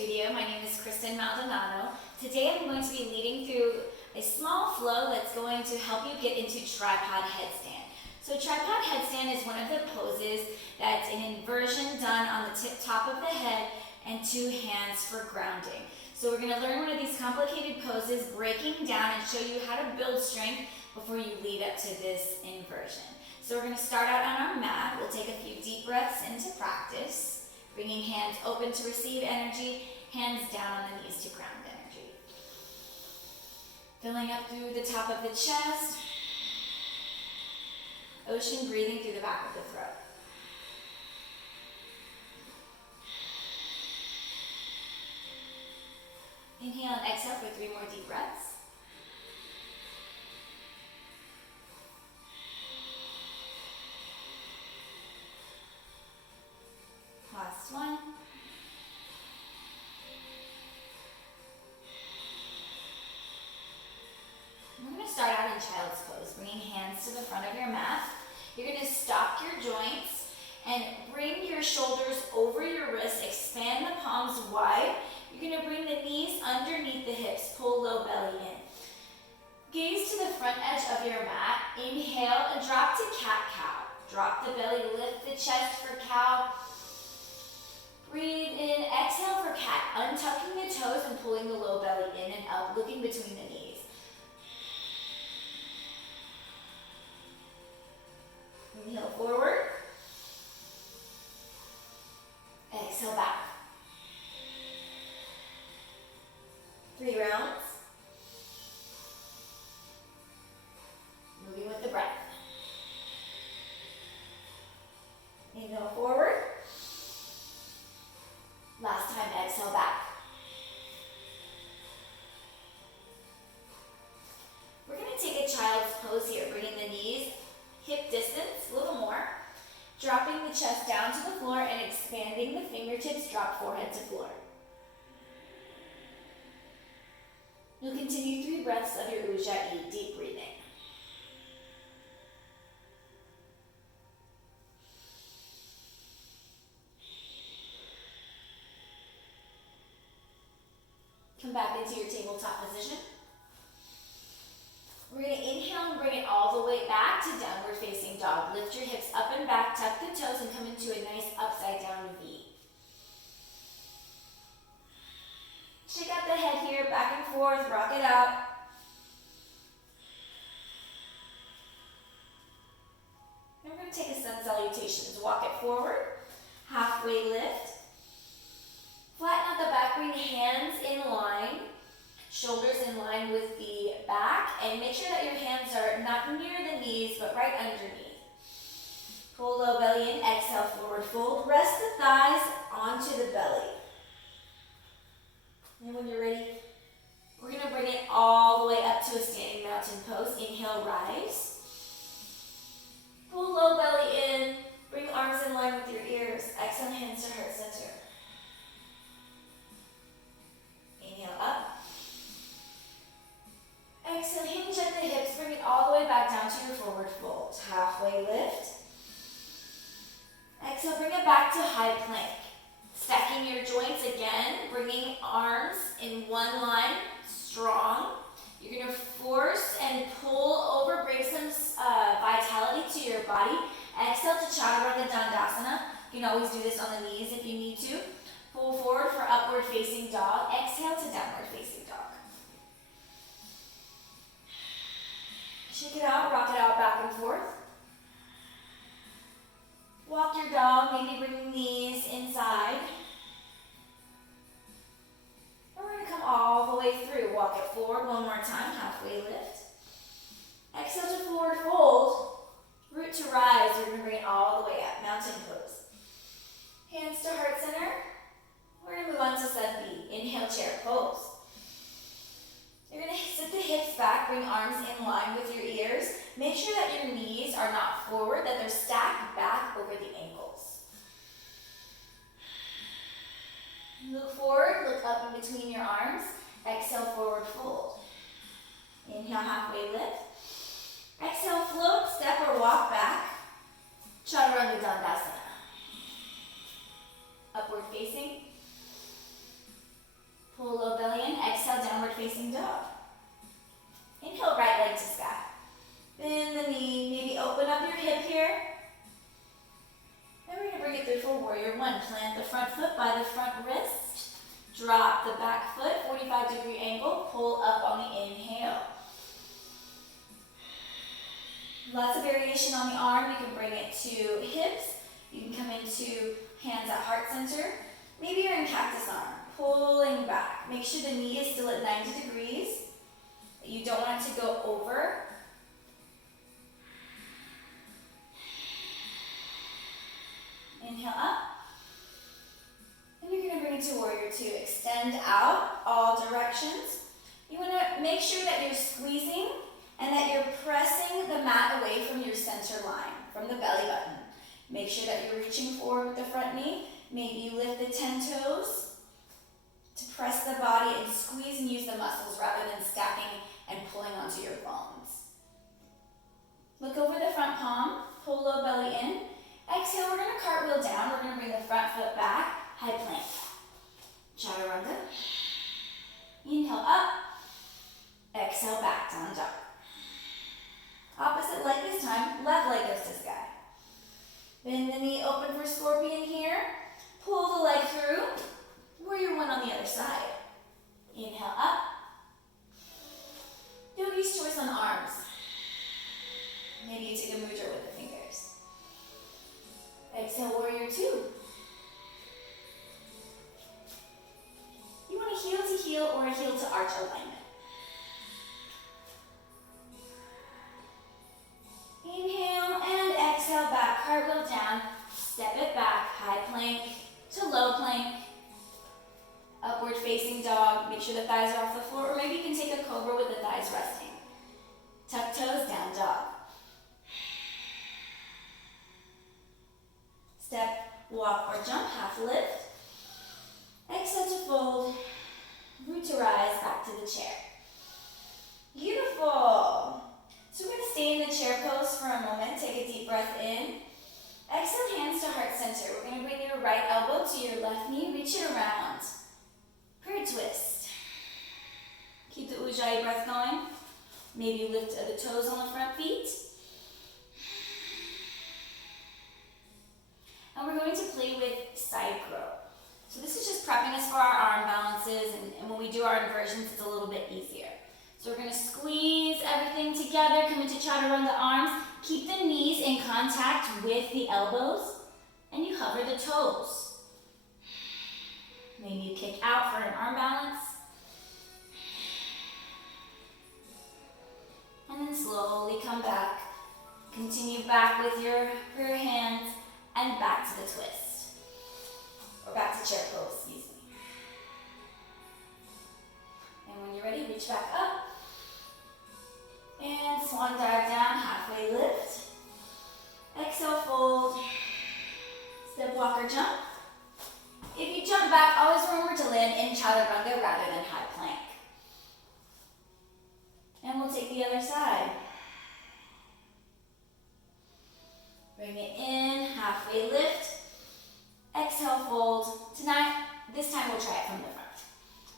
studio. My name is Kristen Maldonado. Today I'm going to be leading through a small flow that's going to help you get into tripod headstand. So tripod headstand is one of the poses that's an inversion done on the top of the head and two hands for grounding. So we're going to learn one of these complicated poses, breaking down and show you how to build strength before you lead up to this inversion. So we're going to start out on our mat. We'll take a few deep breaths into practice, bringing hands open to receive energy, hands down on the knees to ground energy. Filling up through the top of the chest, ocean breathing through the back of the throat. Inhale and exhale for 3 more deep breaths. Last one. We're going to start out in child's pose, bringing hands to the front of your mat. You're going to stop your joints and bring your shoulders over your wrists, expand the palms wide. You're going to bring the knees underneath the hips, pull low belly in. Gaze to the front edge of your mat. Inhale and drop to cat-cow. Drop the belly, lift the chest for cow. Breathe in, exhale for cat, untucking the toes and pulling the low belly in and up, looking between the knees. Inhale forward. Exhale back. 3 rounds. Moving with the breath. Inhale forward. Last time, exhale back. We're going to take a child's pose here, bringing the knees hip distance, a little more. Dropping the chest down to the floor and expanding the fingertips, drop forehead to floor. You'll continue 3 breaths of your Ujjayi, deep breathing. Come back into your tabletop position. We're going to inhale and bring it all the way back to downward facing dog. Lift your hips up and back, tuck the toes, and come into a nice upside down V. Shake out the head here, back and forth, rock it out. And we're going to take a sun salutations. Walk it forward, halfway lift. Flatten out the back, bring hands in line, shoulders in line with the back, and make sure that your hands are not near the knees, but right underneath. Pull low belly in, exhale, forward fold. Rest the thighs onto the belly. And when you're ready, we're going to bring it all the way up to a standing mountain pose. Inhale, rise. Pull low belly in, bring arms in line with your ears. Exhale, hands to heart center. Inhale up. Exhale, hinge at the hips, bring it all the way back down to your forward fold. Halfway lift. Exhale, bring it back to high plank. Stacking your joints again, bringing arms in one line, strong. You're going to force and pull over, bring some vitality to your body. Exhale to Chaturanga Dandasana. You can always do this on the knees if you need to. Pull forward for upward facing dog. Exhale to downward facing dog. Shake it out, rock it out back and forth. Walk your dog, maybe bring knees inside. And we're going to come all the way through. Walk it forward one more time, halfway lift. Exhale to forward fold. Root to rise, we're going to bring it all the way up. Mountain pose. Hands to heart center. We're going to move on to Sandhi. Inhale, chair pose. You're going to sit the hips back, bring arms in line with your ears. Make sure that your knees are not forward, that they're stacked back over the ankles. Look forward, look up in between your arms. Exhale, forward fold. Inhale, halfway lift. Exhale, float, step or walk back. Chaturanga Dandasana. Upward facing. Pull low belly in, exhale, downward facing dog. Inhale, right leg to sky. Bend the knee, maybe open up your hip here. And we're gonna bring it through for warrior one. Plant the front foot by the front wrist. Drop the back foot, 45-degree angle. Pull up on the inhale. Lots of variation on the arm. You can bring it to hips. You can come into hands at heart center. Maybe you're in cactus arm, pulling back. Make sure the knee is still at 90 degrees. You don't want it to go over. Inhale up. And you're going to bring it to warrior two. Extend out all directions. You want to make sure that you're squeezing and that you're pressing the mat away from your center line, from the belly button. Make sure that you're reaching forward with the front knee. Maybe you lift the 10 toes to press the body and squeeze and use the muscles rather than stacking and pulling onto your bones. Look over the front palm, pull low belly in. Exhale, we're going to cartwheel down. We're going to bring the front foot back, high plank. Chaturanga. Inhale up. Exhale, back, down dog. Opposite leg this time, left leg goes to sky. Bend the knee open for scorpion here. Pull the leg through. Warrior one on the other side. Inhale up. Yogi's choice on arms. Maybe you take a mudra with the fingers. Exhale, warrior two. You want a heel to heel or a heel to arch alignment. Inhale and exhale back, cartwheel down, step it back, high plank to low plank, upward facing dog, make sure the thighs are off the floor, or maybe you can take a cobra with the thighs resting. Tuck toes, down dog. Step, walk or jump, half lift. Exhale to fold, root to rise, back to the chair. Beautiful. So we're going to stay in the chair pose for a moment. Take a deep breath in. Exhale, hands to heart center. We're going to bring your right elbow to your left knee. Reach it around. Prayer twist. Keep the Ujjayi breath going. Maybe lift the toes on the front feet. And we're going to play with side crow. So this is just prepping us for our arm balances, and when we do our inversions, it's a little bit easier. So we're going to squeeze everything together, come into chaturanga arms, keep the knees in contact with the elbows, and you hover the toes. Maybe you kick out for an arm balance. And then slowly come back. Continue back with your hands and back to the twist. Or back to chair pose, excuse me. And when you're ready, reach back up. And swan dive down, halfway lift. Exhale, fold. Step, walk, or jump. If you jump back, always remember to land in chaturanga rather than high plank. And we'll take the other side. Bring it in, halfway lift. Exhale, fold. This time we'll try it from the front.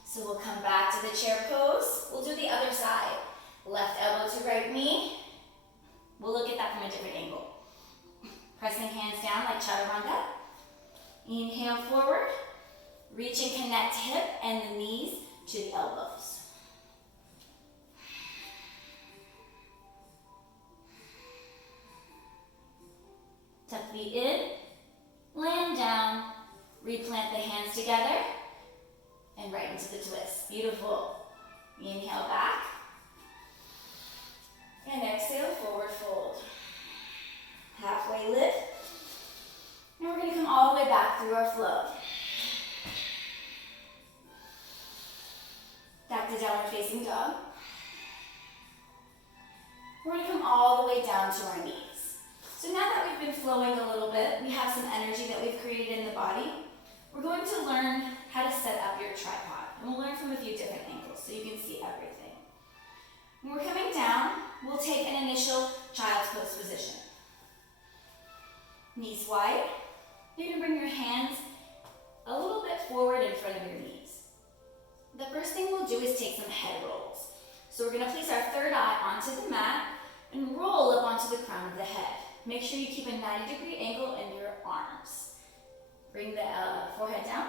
So we'll come back to the chair pose. We'll do the other side. Left elbow to right knee. We'll look at that from a different angle. Pressing hands down like chaturanga. Inhale forward. Reach and connect hip and the knees to the elbows. Tuck feet in. Land down. Replant the hands together. And right into the twist. Beautiful. Inhale back. And exhale, forward fold. Halfway lift. And we're going to come all the way back through our flow. Back to downward facing dog. We're going to come all the way down to our knees. So now that we've been flowing a little bit, we have some energy that we've created in the body. We're going to learn how to set up your tripod. And we'll learn from a few different angles so you can see everything. When we're coming down, we'll take an initial child's pose position. Knees wide. You're going to bring your hands a little bit forward in front of your knees. So we're going to place our third eye onto the mat and roll up onto the crown of the head. Make sure you keep a 90-degree angle in your arms. Bring the forehead down.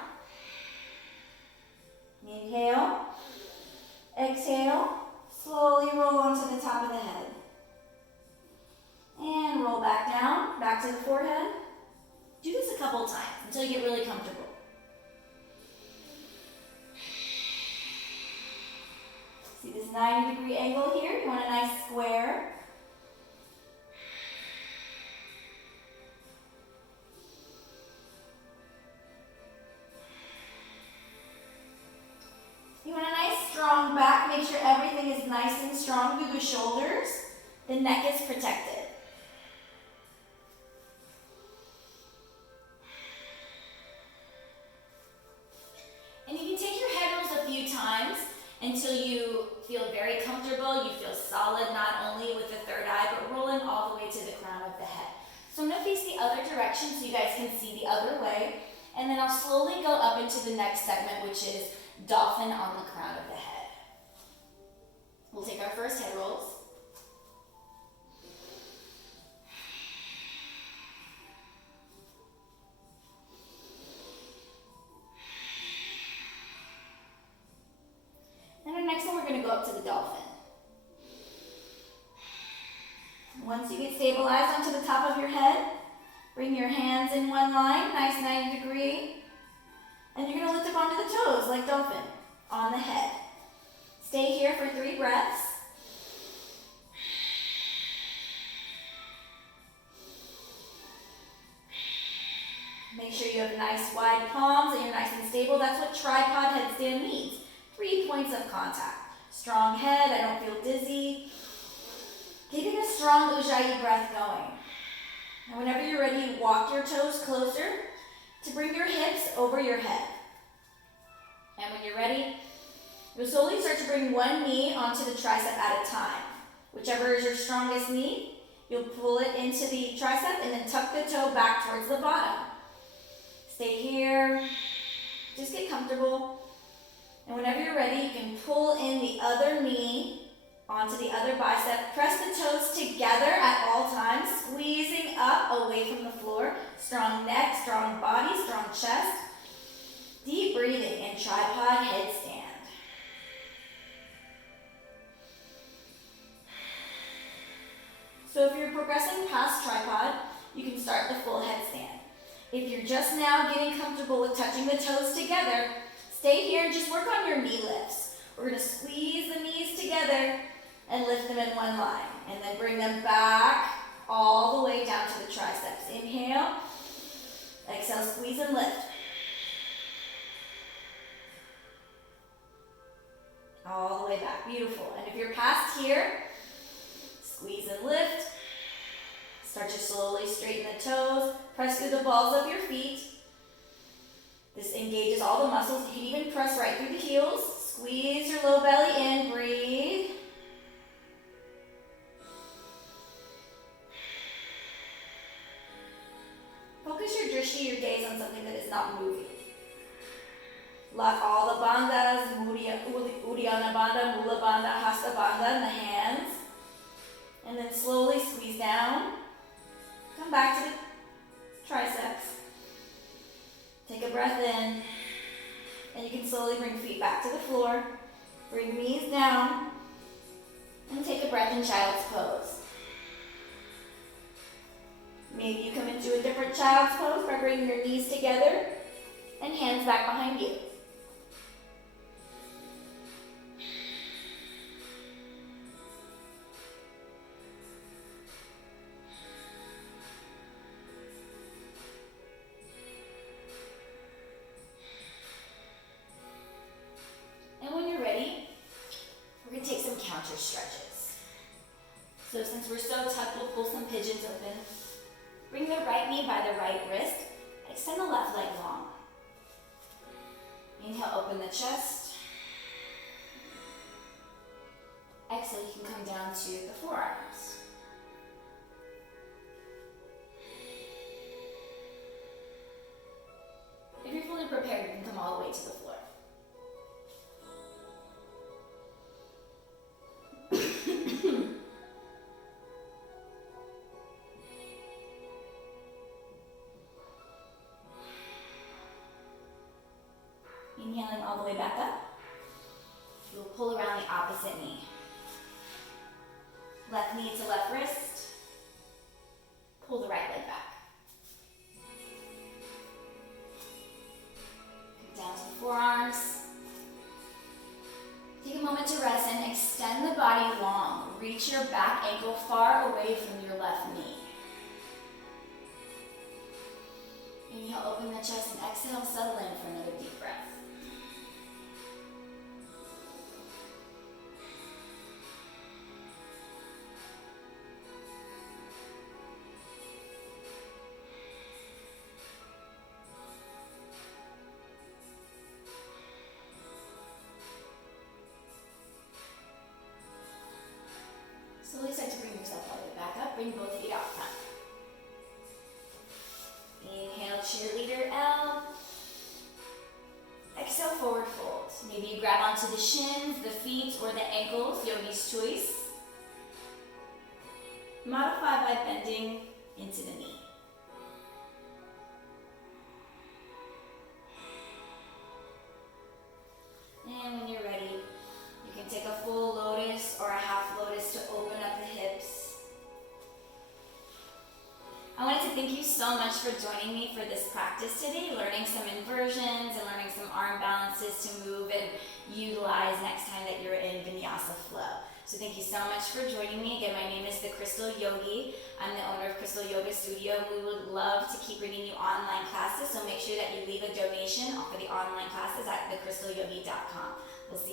Inhale. Exhale. Slowly roll onto the top of the head. And roll back down, back to the forehead. Do this a couple times until you get really comfortable. See this 90-degree angle here? You want a nice square. You want a nice strong back. Make sure everything is nice and strong through the shoulders. The neck is protected. And you can take your head rolls a few times until you feel very comfortable. You feel solid not only with the third eye, but rolling all the way to the crown of the head. So I'm going to face the other direction so you guys can see the other way. And then I'll slowly go up into the next segment, which is dolphin on the crown of the head. We'll take our first head rolls. And our next one, we're going to go up to the dolphin. Once you get stabilized onto the top of your head, bring your hands in one line, nice 90 degree. And you're going to lift up onto the toes like dolphin on the head. Stay here for 3 breaths. Make sure you have nice wide palms and you're nice and stable. That's what tripod headstand means. 3 points of contact. Strong head, I don't feel dizzy. Keeping a strong Ujjayi breath going. And whenever you're ready, walk your toes closer to bring your hips over your head. And when you're ready, you'll slowly start to bring one knee onto the tricep at a time. Whichever is your strongest knee, you'll pull it into the tricep and then tuck the toe back towards the bottom. Stay here. Just get comfortable. And whenever you're ready, you can pull in the other knee onto the other bicep. Press the toes together at all times, squeezing up away from the floor. Strong neck, strong body, strong chest. Deep breathing in tripod headstand. So if you're progressing past tripod, you can start the full headstand. If you're just now getting comfortable with touching the toes together, stay here and just work on your knee lifts. We're going to squeeze the knees together and lift them in one line. And then bring them back all the way down to the triceps. Inhale. Exhale, squeeze and lift. All the way back. Beautiful. And if you're past here, squeeze and lift. Start to slowly straighten the toes. Press through the balls of your feet. This engages all the muscles. You can even press right through the heels. Squeeze your low belly in. Breathe. Focus your drishti, your gaze, on something that is not moving. Lock all the bandhas, Uddiyana bandha, Mula bandha, Hasta bandha in the hands. And then slowly squeeze down. Come back to the triceps. Take a breath in. And you can slowly bring feet back to the floor. Bring knees down. And take a breath in child's pose. Maybe you come into a different child's pose by bringing your knees together and hands back behind you. And when you're ready, we're going to take some counter stretches. So since we're so tucked, we'll pull some pigeons open. Bring the right knee by the right wrist. Extend the left leg long. Inhale, open the chest. Exhale, you can come down to the forearms. If you're fully prepared, you can come all the way to the floor. Inhaling all the way back up. We'll pull around the opposite knee. Left knee to left wrist. Pull the right leg back. Come down to the forearms. Take a moment to rest and extend the body long. Reach your back ankle far away from your left knee. Inhale, open the chest, and exhale, settle in for another deep breath. Slowly start to bring yourself all the way back up. Bring both feet out front. Inhale, cheerleader L. Exhale, forward fold. Maybe you grab onto the shins, the feet, or the ankles, yogi's choice. Modify by bending into the knee. And when you're ready, you can take a full lotus or a half lotus to open up the hips. I wanted to thank you so much for joining me for this practice today, learning some inversions and learning some arm balances to move and utilize next time that you're in vinyasa flow. So thank you so much for joining me. Again, my name is the Crystal Yogi. I'm the owner of Crystal Yoga Studio. We would love to keep bringing you online classes, so make sure that you leave a donation for the online classes at thecrystalyogi.com. We'll see you